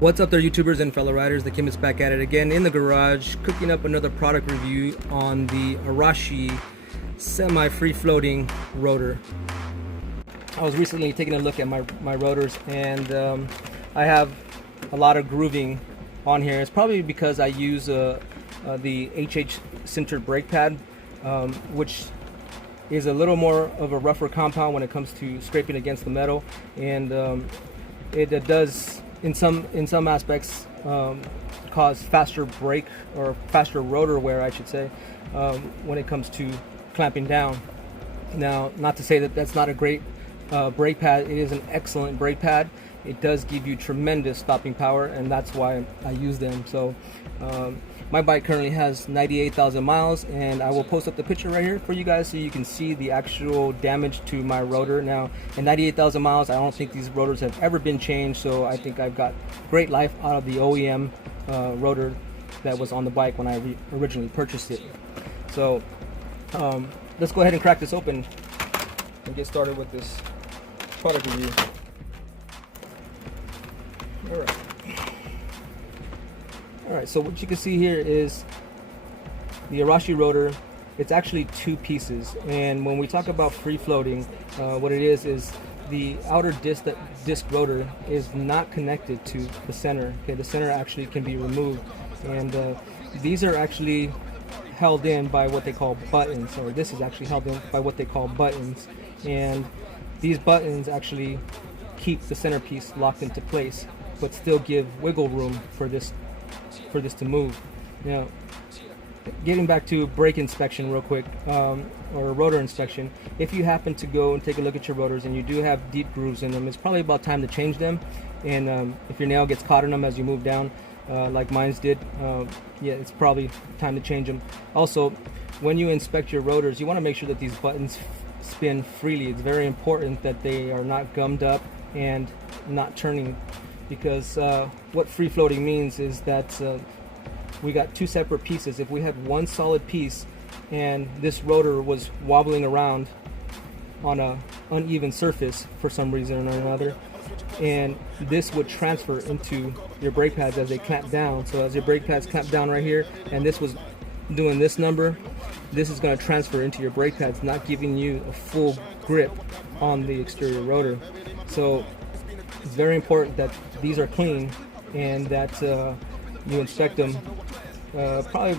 What's up there, YouTubers and fellow riders? The Kim is back at it again in the garage, cooking up another product review on the Arashi Semi-Free floating rotor. I was recently taking a look at my rotors, and I have a lot of grooving on here. It's probably because I use the HH sinter brake pad, which is a little more of a rougher compound when it comes to scraping against the metal, and it does in some aspects cause faster brake or faster rotor wear, I should say, when it comes to clamping down. Now, not to say that that's not a great brake pad. It is an excellent brake pad. It does give you tremendous stopping power, and that's why I use them. So my bike currently has 98,000 miles, and I will post up the picture right here for you guys so you can see the actual damage to my rotor. Now, in 98,000 miles, I don't think these rotors have ever been changed, so I think I've got great life out of the OEM rotor that was on the bike when I originally purchased it. So let's go ahead and crack this open and get started with this product review. Alright, so what you can see here is the Arashi rotor. It's actually two pieces, and when we talk about free floating, what it is the outer disc rotor is not connected to the center. Okay, the center actually can be removed, and these are actually held in by what they call buttons, or this is actually held in by what they call buttons, and these buttons actually keep the centerpiece locked into place, but still give wiggle room for this to move. Now, getting back to brake inspection real quick, or rotor inspection, if you happen to go and take a look at your rotors and you do have deep grooves in them, it's probably about time to change them. And if your nail gets caught in them as you move down, like mine's did, yeah, it's probably time to change them. Also, when you inspect your rotors, you want to make sure that these buttons spin freely. It's very important that they are not gummed up and not turning, because what free floating means is that we got two separate pieces. If we had one solid piece and this rotor was wobbling around on a uneven surface for some reason or another, and this would transfer into your brake pads as they clamp down. So as your brake pads clamp down right here, and this was doing this number, this is going to transfer into your brake pads, not giving you a full grip on the exterior rotor. So it's very important that these are clean and that you inspect them probably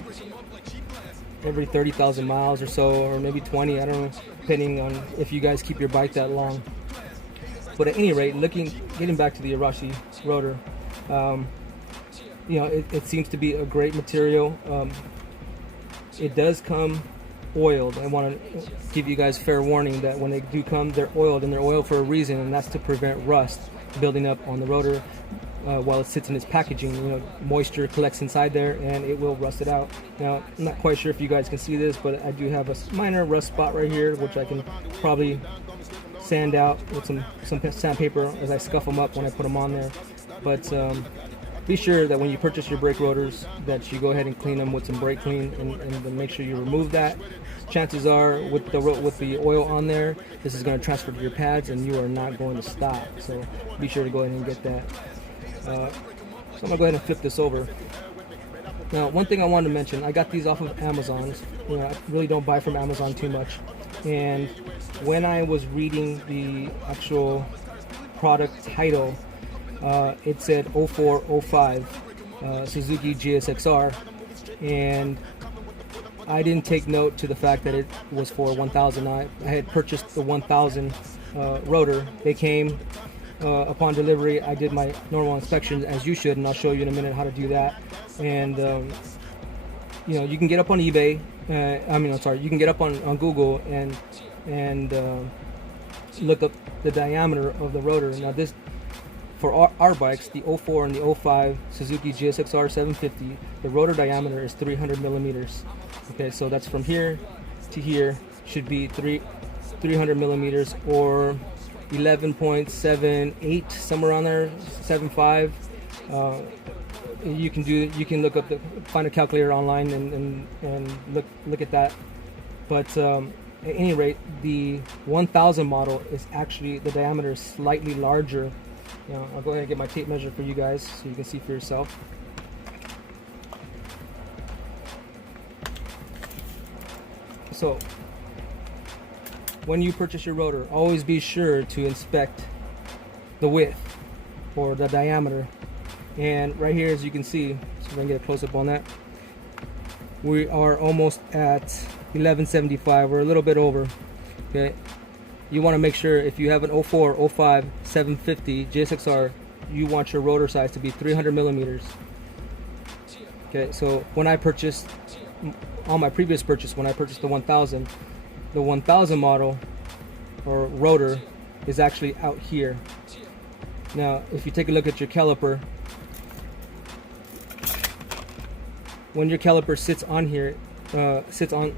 every 30,000 miles or so, or maybe 20, I don't know, depending on if you guys keep your bike that long. But at any rate, getting back to the Arashi rotor, you know, it seems to be a great material. It does come oiled. I want to give you guys fair warning that when they do come, they're oiled, and they're oiled for a reason, and that's to prevent rust building up on the rotor while it sits in its packaging. You know, moisture collects inside there and it will rust it out. Now, I'm not quite sure if you guys can see this, but I do have a minor rust spot right here, which I can probably sand out with some sandpaper as I scuff them up when I put them on there. But be sure that when you purchase your brake rotors that you go ahead and clean them with some brake clean, and make sure you remove that. Chances are with the oil on there, this is going to transfer to your pads and you are not going to stop. So be sure to go ahead and get that. So I'm going to go ahead and flip this over. Now, one thing I wanted to mention, I got these off of Amazon. You know, I really don't buy from Amazon too much. And when I was reading the actual product title, it said 0405 Suzuki GSXR, and I didn't take note to the fact that it was for 1000. I had purchased the 1000 rotor. They came upon delivery. I did my normal inspection as you should, and I'll show you in a minute how to do that. And you know, you can get up on eBay. You can get up on Google and look up the diameter of the rotor. Now, this, for our bikes, the 04 and the 05 Suzuki GSXR 750, the rotor diameter is 300 millimeters. Okay, so that's from here to here, should be 300 millimeters, or 11.78, somewhere around there, 75. You can find a calculator online and look at that. But at any rate, the 1000 model is actually, the diameter is slightly larger. Now, I'll go ahead and get my tape measure for you guys so you can see for yourself. So when you purchase your rotor, always be sure to inspect the width or the diameter. And right here, as you can see, so we can get a close up on that, we are almost at 1175. We're a little bit over. Okay, you want to make sure if you have an 04, 05, 750 JSXR, you want your rotor size to be 300 millimeters. Okay, so when I purchased, on my previous purchase, when I purchased the 1000 model or rotor is actually out here. Now, if you take a look at your caliper, when your caliper sits on here, sits on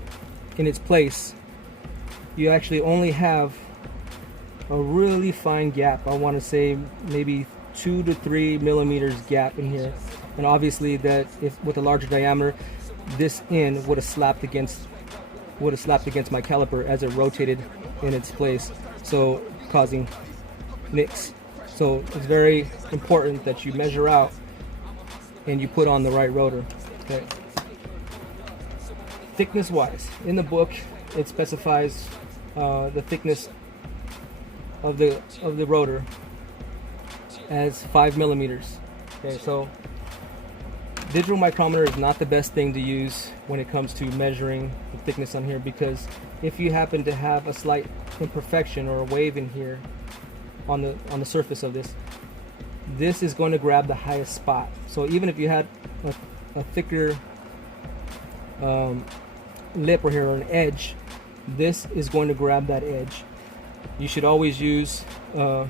in its place, you actually only have a really fine gap. I want to say maybe 2 to 3 millimeters gap in here, and obviously that if with a larger diameter, this end would have slapped against my caliper as it rotated in its place, so causing nicks. So it's very important that you measure out and you put on the right rotor. Okay. Thickness wise, in the book it specifies the thickness of the rotor as 5 millimeters. Okay, so digital micrometer is not the best thing to use when it comes to measuring the thickness on here, because if you happen to have a slight imperfection or a wave in here on the surface of this is going to grab the highest spot. So even if you had a thicker lip or here or an edge, this is going to grab that edge. You should always use a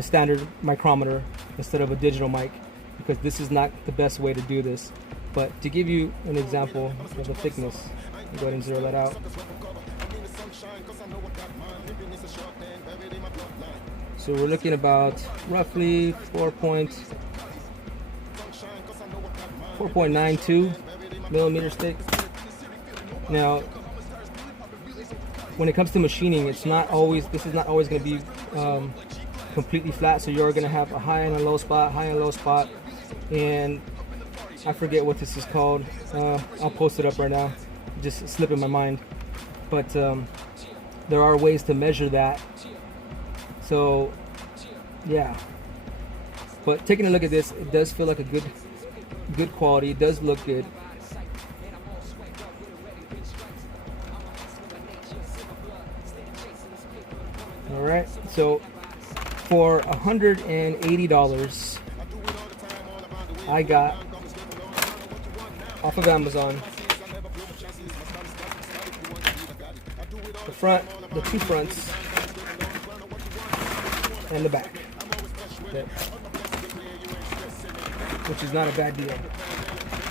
standard micrometer instead of a digital mic, because this is not the best way to do this. But to give you an example of the thickness, go ahead and zero that out. So we're looking about roughly 4.92 millimeters thick. Now, when it comes to machining, this is not always going to be completely flat. So you're going to have a high and a low spot, high and low spot, and I forget what this is called. I'll post it up right now. It just slipped in my mind. But there are ways to measure that. So yeah. But taking a look at this, it does feel like a good quality. It does look good. All right. So for $180, I got off of Amazon the two fronts and the back, okay, which is not a bad deal.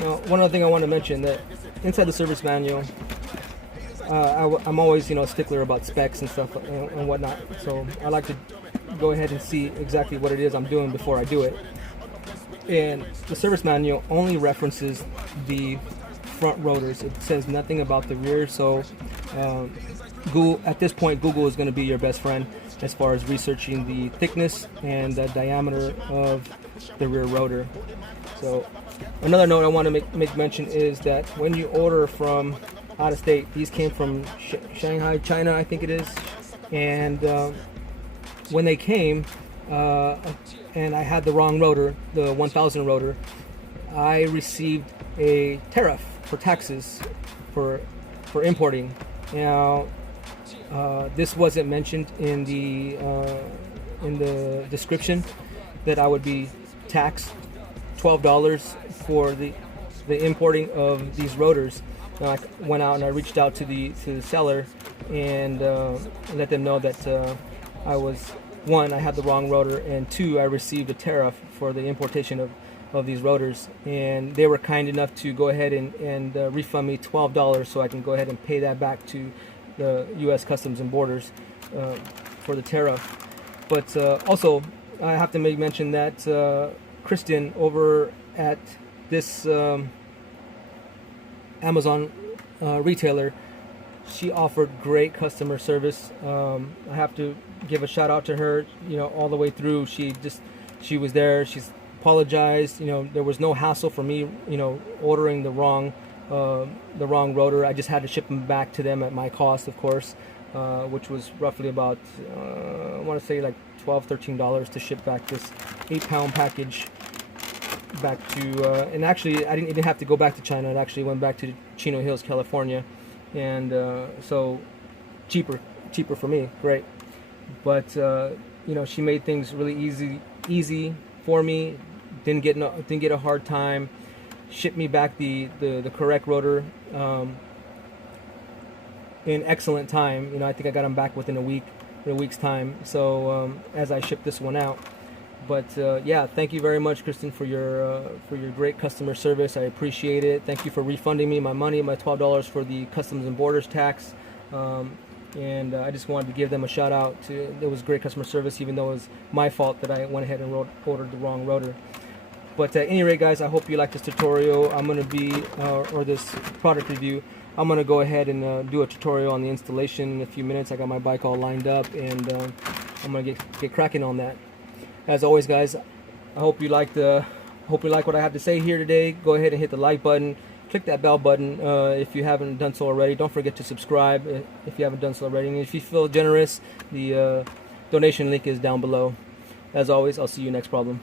Now, one other thing I want to mention, that inside the service manual, I'm always, a stickler about specs and stuff and whatnot. So I like to go ahead and see exactly what it is I'm doing before I do it. And the service manual only references the front rotors. It says nothing about the rear. So Google, at this point, Google is going to be your best friend as far as researching the thickness and the diameter of the rear rotor. So another note I want to make mention is that when you order from out of state, these came from Shanghai, China, I think it is, and when they came, and I had the wrong rotor, the 1000 rotor, I received a tariff for taxes for importing. Now, this wasn't mentioned in the description that I would be taxed $12 for the importing of these rotors. Now, I went out and I reached out to the seller and let them know that I was, one, I had the wrong rotor, and two, I received a tariff for the importation of these rotors, and they were kind enough to go ahead and refund me $12 so I can go ahead and pay that back to the U.S. Customs and Borders for the tariff. But also, I have to make mention that Kristen over at this Amazon retailer, She offered great customer service. I have to give a shout out to her. All the way through, she was there. She's apologized. There was no hassle for me. Ordering the wrong rotor. I just had to ship them back to them at my cost, of course, which was roughly about I want to say like $12-13 to ship back this 8-pound package back to. And actually, it didn't have to go back to China. It actually went back to Chino Hills, California. And so cheaper for me, great. But she made things really easy for me. Didn't get a hard time. Shipped me back the correct rotor in excellent time. I think I got them back within a week's time. So as I shipped this one out. But yeah, thank you very much, Kristen, for your great customer service. I appreciate it. Thank you for refunding me my money, my $12 for the customs and borders tax. And I just wanted to give them a shout out. It was great customer service, even though it was my fault that I went ahead and ordered the wrong rotor. But at any rate, guys, I hope you like this tutorial. I'm going to be, or this product review. I'm going to go ahead and do a tutorial on the installation in a few minutes. I got my bike all lined up, and I'm going to get cracking on that. As always, guys, I hope you like what I have to say here today. Go ahead and hit the like button. Click that bell button if you haven't done so already. Don't forget to subscribe if you haven't done so already. And if you feel generous, the donation link is down below. As always, I'll see you next problem.